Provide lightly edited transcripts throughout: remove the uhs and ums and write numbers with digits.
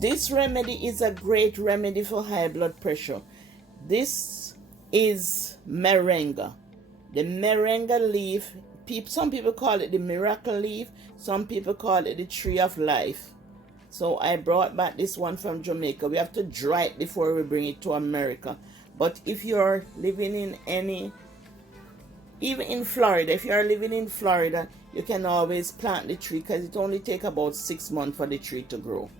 This remedy is a great remedy for high blood pressure. This is moringa. The moringa leaf, some people call it the miracle leaf, some people call it the tree of life. So I brought back this one from Jamaica. We have to dry it before we bring it to America. But if you're living in even in Florida, if you're living in Florida, you can always plant the tree because it only takes about 6 months for the tree to grow.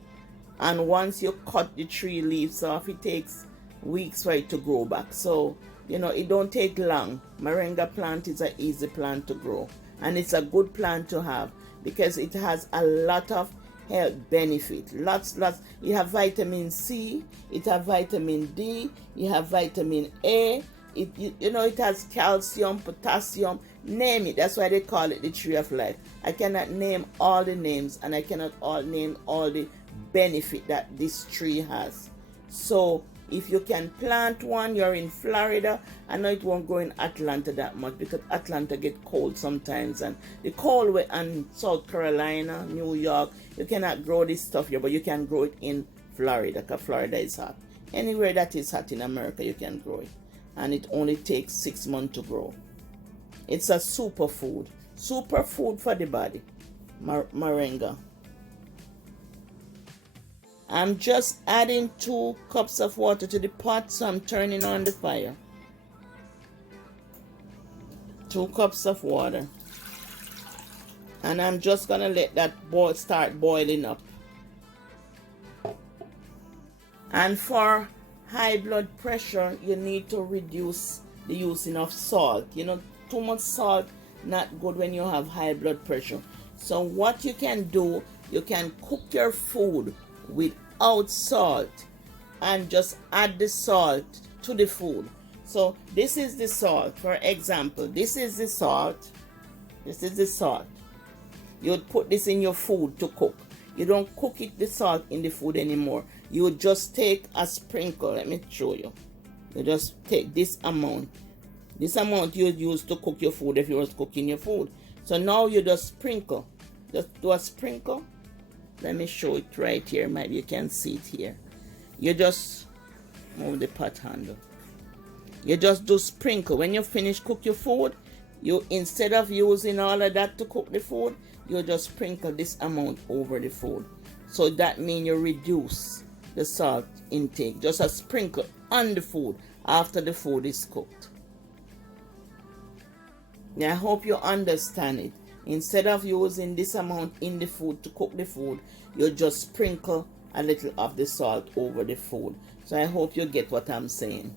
And once you cut the tree leaves off, it takes weeks for it to grow back. So, it don't take long. Moringa plant is an easy plant to grow. And it's a good plant to have because it has a lot of health benefit. Lots. You have vitamin C, it have vitamin D, you have vitamin A. It has calcium, potassium, name it. That's why they call it the tree of life. I cannot name all the names, and I cannot name all the benefit that this tree has. So if you can plant one, you're in Florida. I know it won't grow in Atlanta that much because Atlanta get cold sometimes, and the cold way in South Carolina, New York, you cannot grow this stuff here, but you can grow it in Florida because Florida is hot. Anywhere that is hot in America, you can grow it. And it only takes 6 months to grow. It's a superfood for the body. Moringa. I'm just adding 2 cups of water to the pot, so I'm turning on the fire. 2 cups of water. And I'm just gonna let that start boiling up. And for high blood pressure, you need to reduce the using of salt. Too much salt, not good when you have high blood pressure. So what you can do, you can cook your food without salt and just add the salt to the food. So this is the salt. For example, this is the salt. This is the salt. You would put this in your food to cook. You don't cook the salt in the food anymore. You would just take a sprinkle. Let me show you. You just take this amount. This amount you would use to cook your food if you was cooking your food. So now you just sprinkle. Just do a sprinkle. Let me show it right here. Maybe you can see it here. You just move the pot handle. You just do sprinkle. When you finish cook your food, you, instead of using all of that to cook the food, you just sprinkle this amount over the food. So that means you reduce the salt intake. Just a sprinkle on the food after the food is cooked. Now I hope you understand it. Instead of using this amount in the food to cook the food, you just sprinkle a little of the salt over the food. So I hope you get what I'm saying.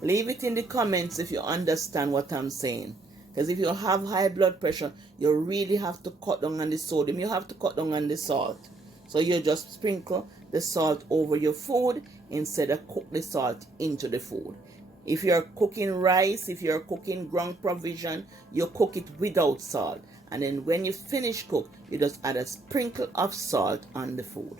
Leave it in the comments if you understand what I'm saying. Because if you have high blood pressure, you really have to cut down on the sodium. You have to cut down on the salt. So you just sprinkle the salt over your food instead of cook the salt into the food. If you're cooking rice, if you're cooking ground provision, you cook it without salt. And then when you finish cook, you just add a sprinkle of salt on the food.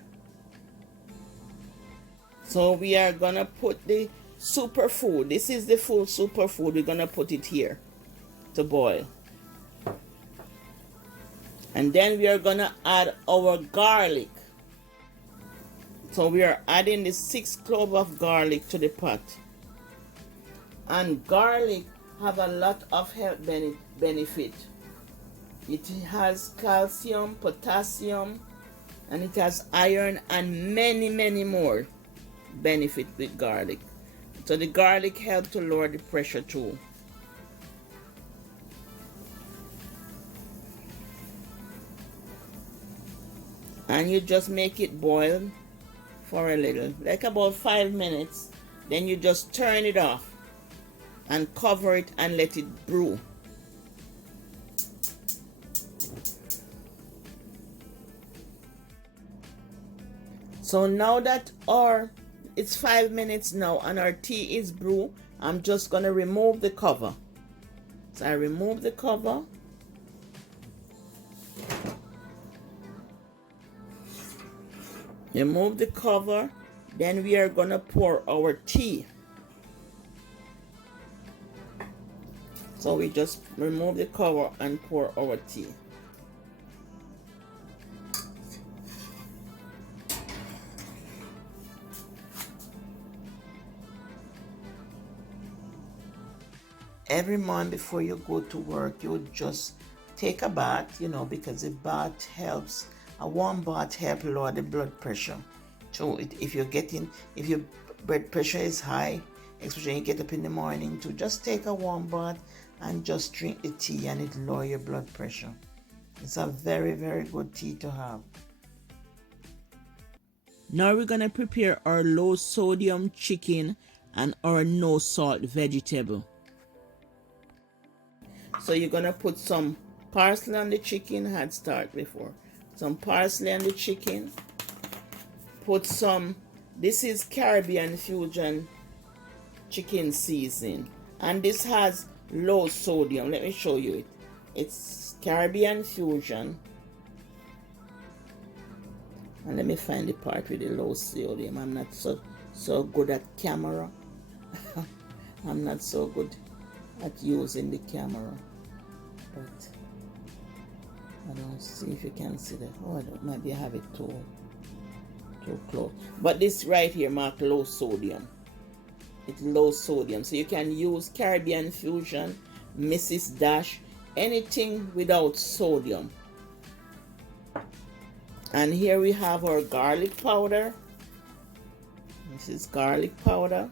So we are going to put the superfood. This is the full superfood. We're going to put it here to boil. And then we are going to add our garlic. So we are adding the 6 cloves of garlic to the pot. And garlic have a lot of health benefit. It has calcium, potassium, and it has iron and many more benefit with garlic. So the garlic helps to lower the pressure too. And you just make it boil for a little, like about 5 minutes. Then you just turn it off and cover it and let it brew. So now that it's 5 minutes now and our tea is brewed, I'm just going to remove the cover. So I remove the cover. Remove the cover. Then we are going to pour our tea. So we just remove the cover and pour our tea. every morning before you go to work, you would just take a bath, because the bath helps. A warm bath helps lower the blood pressure. So if your blood pressure is high, especially when you get up in the morning, to just take a warm bath and just drink the tea, and it lower your blood pressure. It's a very, very good tea to have. Now we're going to prepare our low sodium chicken and our no salt vegetable. So you're going to put some parsley on the chicken. I had started before. Some parsley on the chicken. Put some, this is Caribbean Fusion chicken seasoning. And this has low sodium. Let me show you it. It's Caribbean Fusion. And let me find the part with the low sodium. I'm not so good at camera. I'm not so good at using the camera. But I don't see if you can see that. Oh, maybe I have it too close. But this right here marked low sodium. It's low sodium. So you can use Caribbean Fusion, Mrs. Dash, anything without sodium. And here we have our garlic powder. This is garlic powder,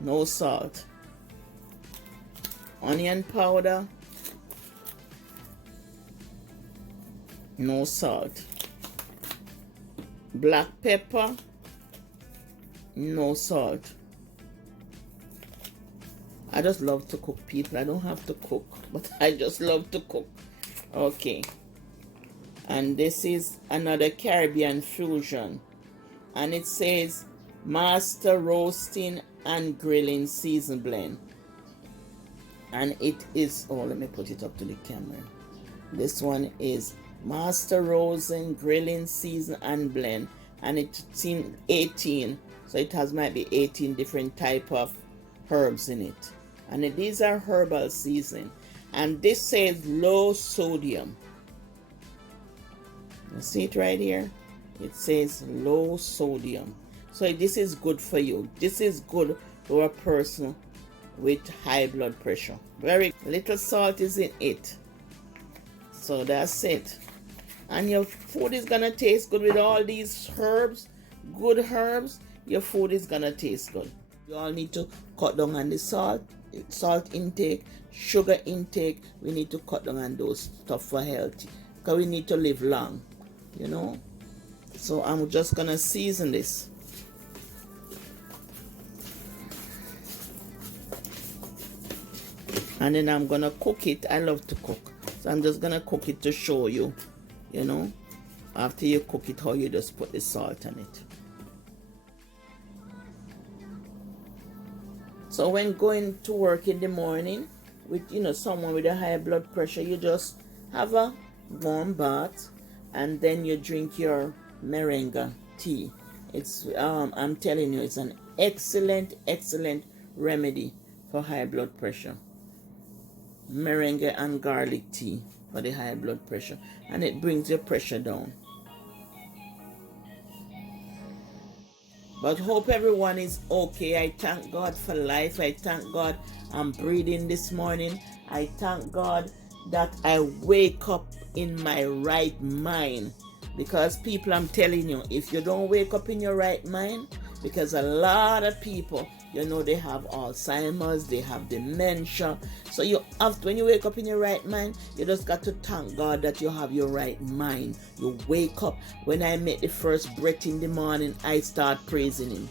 no salt. Onion powder, no salt. Black pepper, no salt. I just love to cook, people. I don't have to cook, but I just love to cook. Okay. And this is another Caribbean Fusion. And it says Master Roasting and Grilling Season Blend. And it is, let me put it up to the camera. This one is Master Roasting, Grilling, Season and Blend. And it's in 18. So it has might be 18 different type of herbs in it. And these are herbal seasoning. And this says low sodium. You see it right here? It says low sodium. So this is good for you. This is good for a person with high blood pressure. Very little salt is in it. So that's it. And your food is gonna taste good with all these herbs, good herbs. Your food is gonna taste good. You all need to cut down on the salt intake, sugar intake. We need to cut down on those stuff for healthy, because we need to live long, So I'm just gonna season this. And then I'm gonna cook it. I love to cook, so I'm just gonna cook it to show you, after you cook it, how you just put the salt on it. So when going to work in the morning with someone with a high blood pressure, you just have a warm bath and then you drink your Moringa tea. It's I'm telling you, it's an excellent remedy for high blood pressure. Moringa and garlic tea for the high blood pressure, and it brings your pressure down. But hope everyone is okay. I thank God for life. I thank God I'm breathing this morning. I thank God that I wake up in my right mind. Because people, I'm telling you, if you don't wake up in your right mind, because a lot of people, they have Alzheimer's, they have dementia. So when you wake up in your right mind, you just got to thank God that you have your right mind. You wake up. When I make the first breath in the morning, I start praising Him,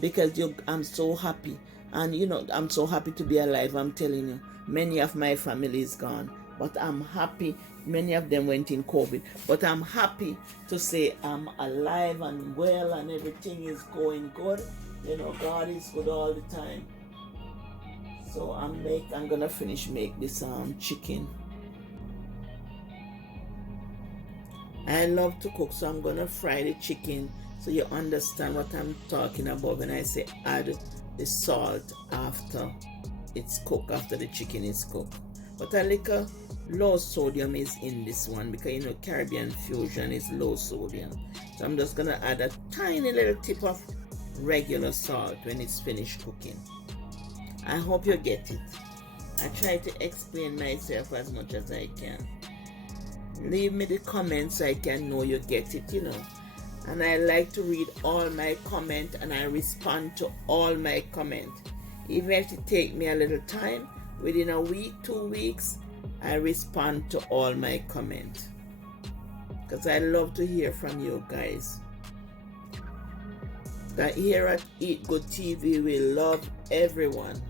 because I'm so happy. And I'm so happy to be alive. I'm telling you, many of my family is gone, but I'm happy. Many of them went in COVID, but I'm happy to say I'm alive and well, and everything is going good. God is good all the time. So I'm gonna make this chicken. I love to cook, so I'm gonna fry the chicken so you understand what I'm talking about when I say add the salt after it's cooked, after the chicken is cooked. But a little low sodium is in this one, because Caribbean Fusion is low sodium. So I'm just gonna add a tiny little tip of regular salt when it's finished cooking. I hope you get it. I try to explain myself as much as I can. Leave me the comments so I can know you get it, you know. And I like to read all my comments, and I respond to all my comments. Even if it take me a little time, within a week, 2 weeks, I respond to all my comments. Because I love to hear from you guys. That here at Eat Good TV, we love everyone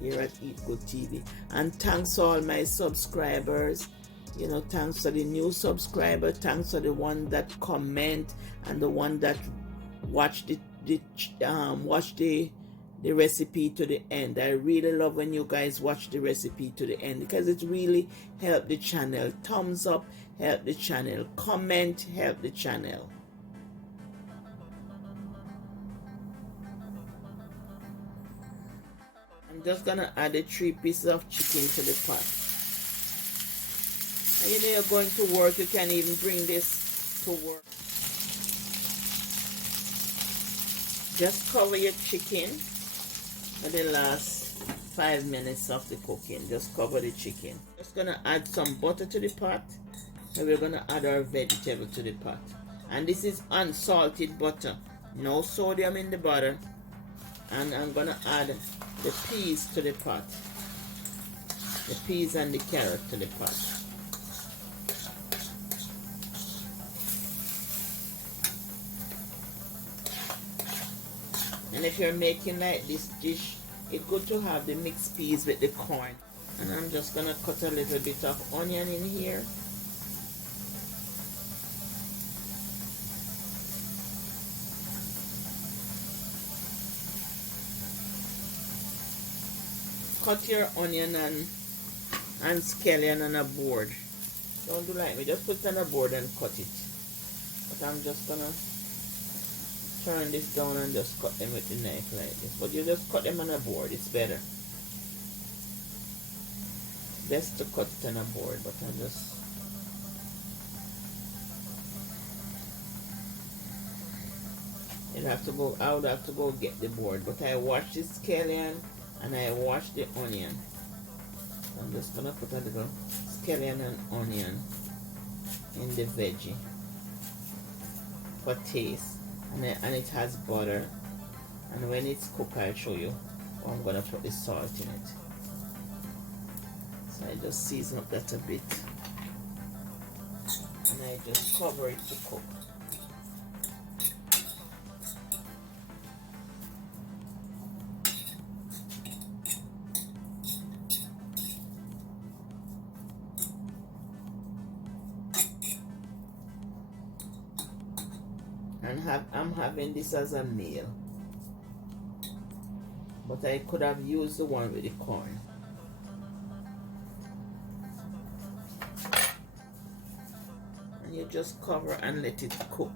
here at Eat Good TV. And thanks to all my subscribers. You know, thanks to the new subscriber, thanks to the one that comment and the one that watch the recipe to the end. I really love when you guys watch the recipe to the end, because it really helps the channel. Thumbs up help the channel, comment help the channel. I'm just gonna add the 3 pieces of chicken to the pot. And you know you're going to work, you can even bring this to work. Just cover your chicken for the last 5 minutes of the cooking. Just cover the chicken. Just gonna add some butter to the pot, and we're gonna add our vegetable to the pot. And this is unsalted butter, no sodium in the butter. And I'm gonna add the peas to the pot, the peas and the carrot to the pot. And if you're making like this dish, it's good to have the mixed peas with the corn. And I'm just gonna cut a little bit of onion in here. Cut your onion and scallion on a board. Don't do like me, just put it on a board and cut it. But I'm just gonna turn this down and just cut them with the knife like this. But you just cut them on a board, it's better. It's best to cut it on a board, but I just I would have to go get the board, but I washed the scallion and I washed the onion. I'm just gonna put a little scallion and onion in the veggie for taste. And it has butter, and when it's cooked I'll show you. I'm gonna put the salt in it. So I just season up that a bit, and I just cover it to cook. And I'm having this as a meal, but I could have used the one with the corn. And you just cover and let it cook.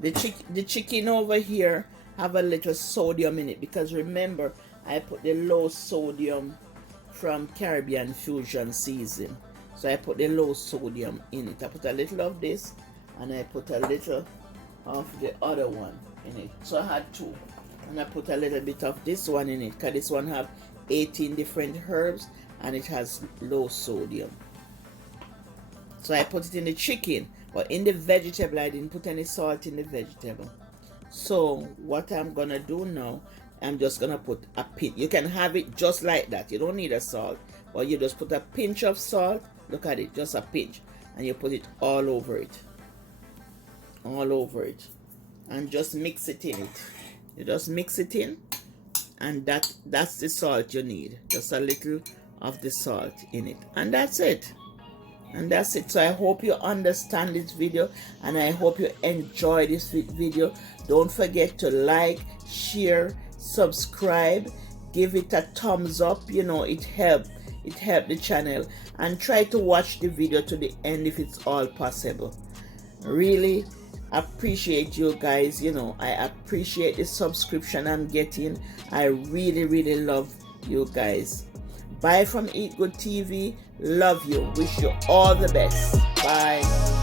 The chicken over here have a little sodium in it, because remember I put the low sodium from Caribbean Fusion season. So I put the low sodium in it. I put a little of this, and I put a little of the other one in it. So I had 2, and I put a little bit of this one in it, because this one have 18 different herbs and it has low sodium. So I put it in the chicken, but in the vegetable I didn't put any salt in the vegetable. So what I'm gonna do now, I'm just gonna put a pinch. You can have it just like that, you don't need a salt, but you just put a pinch of salt. Look at it, just a pinch, and you put it all over it, and just mix it in it. You just mix it in, and that's the salt you need. Just a little of the salt in it, and that's it. So I hope you understand this video, and I hope you enjoy this video. Don't forget to like, share, subscribe, give it a thumbs up. You know, it helps the channel, and try to watch the video to the end if it's all possible. Really appreciate you guys. You know, I appreciate the subscription I'm getting. I really love you guys. Bye from Eat Good TV. Love you. Wish you all the best. Bye.